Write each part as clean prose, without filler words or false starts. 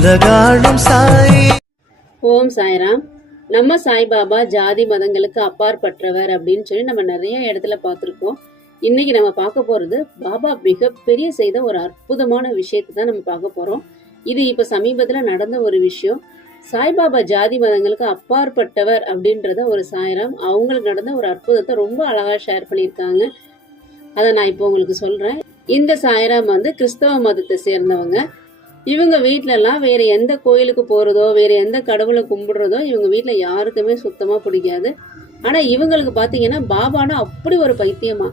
உலகாளும் சாய். ஓம் சாய்ராம். நம்ம சாய்பாபா ஜாதி மதங்களுக்கு அப்பாற்பட்டவர் அப்படின்னு சொல்லி நம்ம நிறைய இடத்துல பார்த்துருக்கோம். இன்னைக்கு நம்ம பார்க்க போறது பாபா மிகப்பெரிய செய்த ஒரு அற்புதமான விஷயத்தை தான் நம்ம பார்க்க போறோம். இது இப்ப சமீபத்துல நடந்த ஒரு விஷயம். சாய்பாபா ஜாதி மதங்களுக்கு அப்பாற்பட்டவர் அப்படின்றத ஒரு சாய்ராம் அவங்களுக்கு நடந்த ஒரு அற்புதத்தை ரொம்ப அழகா ஷேர் பண்ணியிருக்காங்க. அதை நான் இப்போ உங்களுக்கு சொல்றேன். இந்த சாய்ராம் கிறிஸ்தவ மதத்தை சேர்ந்தவங்க. இவங்க வீட்டிலலாம் வேற எந்த கோயிலுக்கு போறதோ வேற எந்த கடவுளை கும்பிடுறதோ இவங்க வீட்டுல யாருக்குமே சுத்தமா பிடிக்காது. ஆனா இவங்களுக்கு பாத்தீங்கன்னா பாபானா அப்படி ஒரு பைத்தியமா,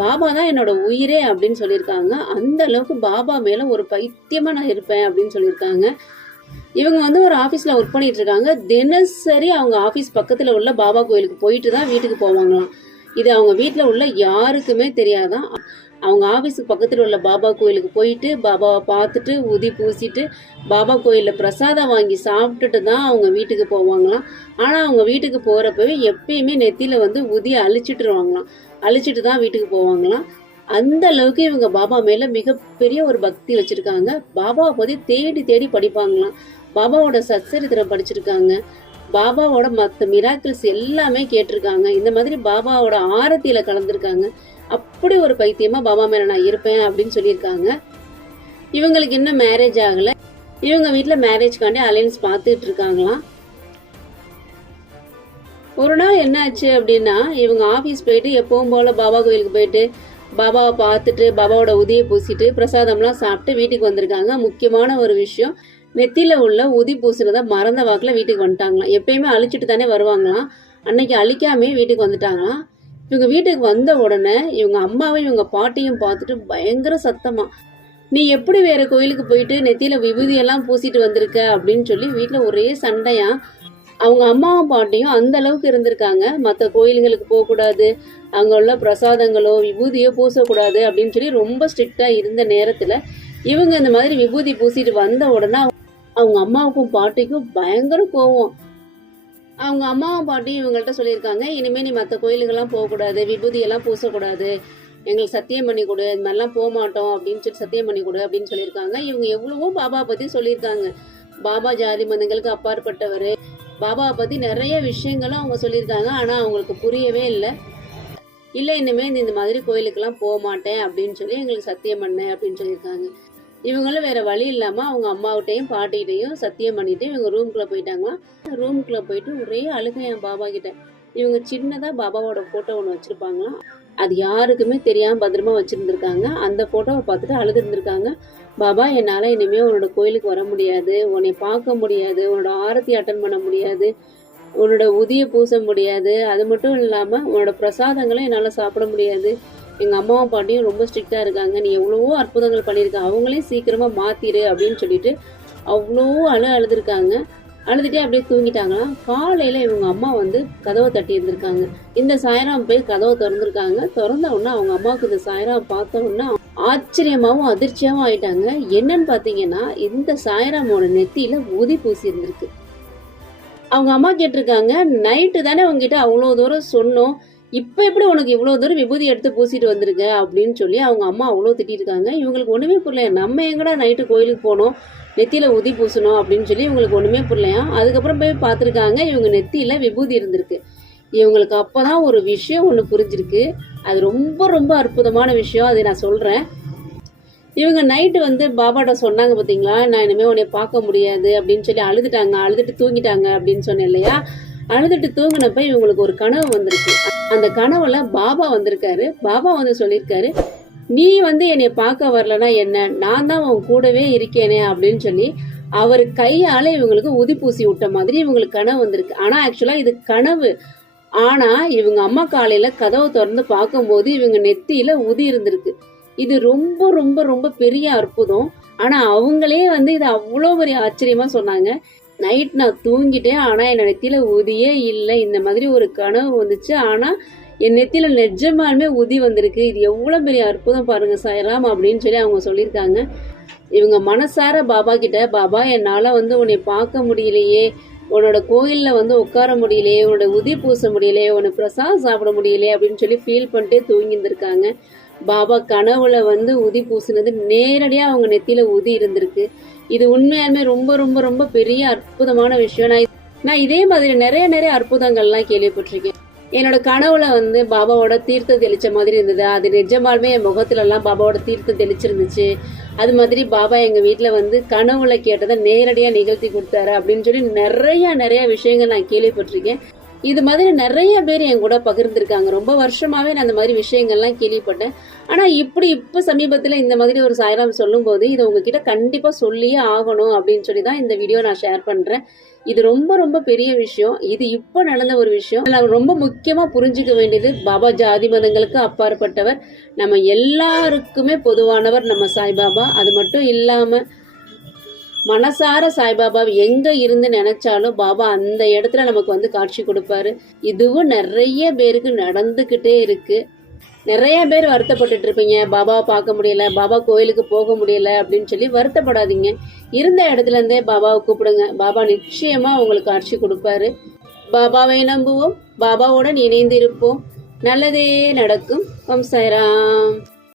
பாபா தான் என்னோட உயிரே அப்படின்னு சொல்லியிருக்காங்க. அந்த அளவுக்கு பாபா மேல ஒரு பைத்தியமா நான் இருப்பேன் அப்படின்னு சொல்லியிருக்காங்க. இவங்க ஒரு ஆபீஸ்ல ஒர்க் பண்ணிட்டு இருக்காங்க. தினசரி அவங்க ஆபீஸ் பக்கத்துல உள்ள பாபா கோயிலுக்கு போயிட்டு தான் வீட்டுக்கு போவாங்களாம். இது அவங்க வீட்டுல உள்ள யாருக்குமே தெரியாதான். அவங்க ஆபீஸுக்கு பக்கத்துல உள்ள பாபா கோயிலுக்கு போயிட்டு பாபாவை பார்த்துட்டு ஊதி பூசிட்டு பாபா கோயில்ல பிரசாதம் வாங்கி சாப்பிட்டுட்டு தான் அவங்க வீட்டுக்கு போவாங்களாம். ஆனா அவங்க வீட்டுக்கு போறப்பவே எப்பயுமே நெத்தியில ஊதியை அழிச்சிட்டுருவாங்களாம். அழிச்சிட்டு தான் வீட்டுக்கு போவாங்களாம். அந்த அளவுக்கு இவங்க பாபா மேல மிகப்பெரிய ஒரு பக்தி வச்சிருக்காங்க. பாபாவை பத்தி தேடி தேடி படிப்பாங்களாம். பாபாவோட சச்சரித்திரம் படிச்சிருக்காங்க. பாபாவோட மற்ற மிராக்கிள்ஸ் எல்லாமே கேட்டிருக்காங்க. இந்த மாதிரி பாபாவோட ஆரத்தியில கலந்துருக்காங்க. அப்படி ஒரு பைத்தியமா பாபா மேல நான் இருப்பேன் அப்படின்னு சொல்லியிருக்காங்க. இவங்களுக்கு இன்னும் மேரேஜ் ஆகல. இவங்க வீட்டுல மேரேஜ்காண்டி அலைன்ஸ் பார்த்துட்டு இருக்காங்களாம். ஒரு நாள் என்ன ஆச்சு அப்படின்னா, இவங்க ஆபீஸ் போயிட்டு எப்பவும் போல பாபா கோயிலுக்கு போயிட்டு பாபாவை பார்த்துட்டு பாபாவோட உதியை பூசிட்டு பிரசாதம்லாம் சாப்பிட்டு வீட்டுக்கு வந்திருக்காங்க. முக்கியமான ஒரு விஷயம், நெத்தியில உள்ள உதி பூசினதை மறந்த வாக்குல வீட்டுக்கு வந்துட்டாங்களாம். எப்பயுமே அழிச்சிட்டு தானே வருவாங்களாம். அன்னைக்கு அழிக்காமே வீட்டுக்கு வந்துட்டாங்களாம். இவங்க வீட்டுக்கு வந்த உடனே இவங்க அம்மாவையும் இவங்க பாட்டியும் பார்த்துட்டு பயங்கர சத்தமா, நீ எப்படி வேற கோயிலுக்கு போயிட்டு நெத்தியில விபூதியெல்லாம் பூசிட்டு வந்திருக்க அப்படின்னு சொல்லி வீட்டுல ஒரே சண்டையா. அவங்க அம்மாவும் பாட்டியும் அந்த அளவுக்கு இருந்திருக்காங்க. மற்ற கோயிலுங்களுக்கு போகக்கூடாது, அங்க உள்ள பிரசாதங்களோ விபூதியோ பூசக்கூடாது அப்படின்னு சொல்லி ரொம்ப ஸ்ட்ரிக்டா இருந்த நேரத்துல இவங்க இந்த மாதிரி விபூதி பூசிட்டு வந்த உடனே அவங்க அம்மாவுக்கும் பாட்டிக்கும் பயங்கர கோவம். அவங்க அம்மாவும் பாட்டியும் இவங்கள்ட்ட சொல்லியிருக்காங்க, இனிமே நீ மற்ற கோயிலுக்கெல்லாம் போகக்கூடாது, விபூதியெல்லாம் பூசக்கூடாது, எங்களுக்கு சத்தியம் பண்ணி கொடு, இந்த மாதிரிலாம் போக மாட்டோம் அப்படின்னு சொல்லி சத்தியம் பண்ணி கொடு அப்படின்னு சொல்லியிருக்காங்க. இவங்க எவ்வளவோ பாபா பத்தி சொல்லியிருக்காங்க. பாபா ஜாதி மதங்களுக்கு அப்பாற்பட்டவர், பாபாவை பத்தி நிறைய விஷயங்களும் அவங்க சொல்லியிருக்காங்க. ஆனா அவங்களுக்கு புரியவே இல்லை. இனிமே இந்த மாதிரி கோயிலுக்கெல்லாம் போக மாட்டேன் அப்படின்னு சொல்லி எங்களுக்கு சத்தியம் பண்ண அப்படின்னு சொல்லியிருக்காங்க. இவங்களும் வேற வழி இல்லாம அவங்க அம்மாவிட்டையும் பாட்டிகிட்டையும் சத்தியம் பண்ணிட்டு இவங்க ரூம்குள்ள போயிட்டாங்களாம். ரூம்குள்ள போயிட்டு ஒரே அழுகையாம் பாபா கிட்ட. இவங்க சின்னதா பாபாவோட போட்டோ ஒன்று வச்சிருப்பாங்களாம். அது யாருக்குமே தெரியாம பத்திரமா வச்சிருந்திருக்காங்க. அந்த போட்டோவை பார்த்துட்டு அழுது இருந்திருக்காங்க. பாபா, என்னால இனிமே உன்னோட கோயிலுக்கு வர முடியாது, உன்னை பார்க்க முடியாது, உன்னோட ஆரத்தி அட்டன் பண்ண முடியாது, உன்னோட உதிய பூச முடியாது, அது மட்டும் இல்லாம உன்னோட பிரசாதங்களும் என்னால சாப்பிட முடியாது. எங்க அம்மாவும் பாட்டியும் ரொம்ப ஸ்ட்ரிக்டா இருக்காங்க. நீ எவ்வளவோ அற்புதங்கள் பண்ணியிருக்க, அவங்களையும் சீக்கிரமா மாத்திரு அப்படின்னு சொல்லிட்டு அவ்வளோ அழுதுருக்காங்க. அழுதுட்டே அப்படியே தூங்கிட்டாங்களாம். காலையில இவங்க அம்மா கதவை தட்டி இருந்திருக்காங்க. இந்த சாய்ராம் போய் கதவை திறந்திருக்காங்க. திறந்த உடனே அவங்க அம்மாவுக்கு இந்த சாய்ராம் பார்த்த உடனே ஆச்சரியமாவும் அதிர்ச்சியாவும் ஆயிட்டாங்க. என்னன்னு பாத்தீங்கன்னா, இந்த சாய்ராமோட நெத்தியில ஊதி பூசி இருந்திருக்கு. அவங்க அம்மா கேட்டிருக்காங்க, நைட்டு தானே உங்ககிட்ட அவ்வளோ தூரம் சொன்னோம், இப்ப எப்படி உனக்கு இவ்வளவு தூரம் விபூதி எடுத்து பூசிட்டு வந்திருக்க அப்படின்னு சொல்லி அவங்க அம்மா அவ்வளோ திட்டிருக்காங்க. இவங்களுக்கு ஒண்ணுமே புரியல. நம்ம எங்கடா நைட்டு கோயிலுக்கு போனோம், நெத்தியில உதி பூசணும் அப்படின்னு சொல்லி இவங்களுக்கு ஒண்ணுமே புரியலையா. அதுக்கப்புறம் போய் பார்த்துருக்காங்க, இவங்க நெத்தியில விபூதி இருந்திருக்கு. இவங்களுக்கு அப்பதான் ஒரு விஷயம் ஒண்ணு புரிஞ்சிருக்கு. அது ரொம்ப ரொம்ப அற்புதமான விஷயம். அதை நான் சொல்றேன். இவங்க நைட்டு பாபாட்ட சொன்னாங்க பாத்தீங்களா, நான் இனிமே உன்னை பார்க்க முடியாது அப்படின்னு சொல்லி அழுதுட்டாங்க. அழுதுட்டு தூங்கிட்டாங்க அப்படின்னு சொன்னேன் இல்லையா. அழுதுட்டு தூங்கினப்ப இவங்களுக்கு ஒரு கனவு வந்திருக்கு. அந்த கனவுல பாபா வந்திருக்காரு. பாபா சொல்லியிருக்காரு, நீ என்னை பார்க்க வரலன்னா என்ன, நான் தான் உன் கூடவே இருக்கேனே அப்படின்னு சொல்லி அவர் கையால இவங்களுக்கு உதி பூசி விட்ட மாதிரி இவங்களுக்கு கனவு வந்திருக்கு. ஆனா ஆக்சுவலா இது கனவு. ஆனா இவங்க அம்மா காலையில கதவை திறந்து பார்க்கும்போது இவங்க நெத்தியில உதி இருந்திருக்கு. இது ரொம்ப ரொம்ப ரொம்ப பெரிய அற்புதம். ஆனா அவங்களே இது அவ்வளோ பெரிய ஆச்சரியமா சொன்னாங்க. நைட் நான் தூங்கிட்டேன், ஆனா என் நெத்தியில உதியே இல்லை. இந்த மாதிரி ஒரு கனவு வந்துச்சு, ஆனா என் நெத்தியில நிஜமாலுமே உதி வந்திருக்கு. இது எவ்வளவு பெரிய அற்புதம் பாருங்க சாய்ராம் அப்படின்னு சொல்லி அவங்க சொல்லியிருக்காங்க. இவங்க மனசார பாபா கிட்ட, பாபா என்னால உன்னை பார்க்க முடியலையே, உன்னோட கோயில்ல உட்கார முடியலையே, உன்னோட உதி பூச முடியலையே, உன்னை பிரசாதம் சாப்பிட முடியலையே அப்படின்னு சொல்லி ஃபீல் பண்ணிட்டே தூங்கி இருந்திருக்காங்க. பாபா கனவுல வந்து உதி பூசினது நேரடியா அவங்க நெத்தியில உதி இருந்திருக்கு. இது உண்மையாலுமே ரொம்ப ரொம்ப ரொம்ப பெரிய அற்புதமான விஷயம். நான் இதே மாதிரி நிறைய அற்புதங்கள்லாம் கேள்விப்பட்டிருக்கேன். என்னோட கனவுல வந்து பாபாவோட தீர்த்தம் தெளிச்ச மாதிரி இருந்தது. அது நிஜமாலுமே என் முகத்துல எல்லாம் பாபாவோட தீர்த்தம் தெளிச்சிருந்துச்சு. அது மாதிரி பாபா எங்க வீட்டுல வந்து கனவுல கேட்டதை நேரடியா நிகழ்த்தி கொடுத்தாரு அப்படின்னு சொல்லி நிறைய விஷயங்கள் நான் கேள்விப்பட்டிருக்கேன். இது மாதிரி நிறைய பேர் என் கூட பகிர்ந்துருக்காங்க. ரொம்ப வருஷமாவே நான் அந்த மாதிரி விஷயங்கள்லாம் கேள்விப்பட்டேன். ஆனா இப்ப சமீபத்துல இந்த மாதிரி ஒரு சாய்ராம் சொல்லும் போது இதை உங்ககிட்ட கண்டிப்பா சொல்லியே ஆகணும் அப்படின்னு சொல்லி தான் இந்த வீடியோ நான் ஷேர் பண்றேன். இது ரொம்ப ரொம்ப பெரிய விஷயம். இது இப்போ நடந்த ஒரு விஷயம். நம்ம ரொம்ப முக்கியமா புரிஞ்சுக்க வேண்டியது, பாபா ஜாதி மதங்களுக்கு அப்பாற்பட்டவர், நம்ம எல்லாருக்குமே பொதுவானவர் நம்ம சாய்பாபா. அது மட்டும் இல்லாம மனசார சாய்பாபாவை எங்க இருந்து நினைச்சாலும் பாபா அந்த இடத்துல நமக்கு வந்து காட்சி கொடுப்பாரு. இதுவும் நிறைய பேருக்கு நடந்துகிட்டே இருக்கு. நிறைய பேர் வருத்தப்பட்டுட்டு இருப்பீங்க, பாபாவை பார்க்க முடியல, பாபா கோயிலுக்கு போக முடியல அப்படின்னு சொல்லி வருத்தப்படாதீங்க. இருந்த இடத்துல இருந்தே பாபாவை கூப்பிடுங்க. பாபா நிச்சயமா உங்களுக்கு காட்சி கொடுப்பாரு. பாபாவை நம்புவோம், பாபாவுடன் இணைந்து இருப்போம். நல்லதே நடக்கும். ஓம் சாய்ராம்.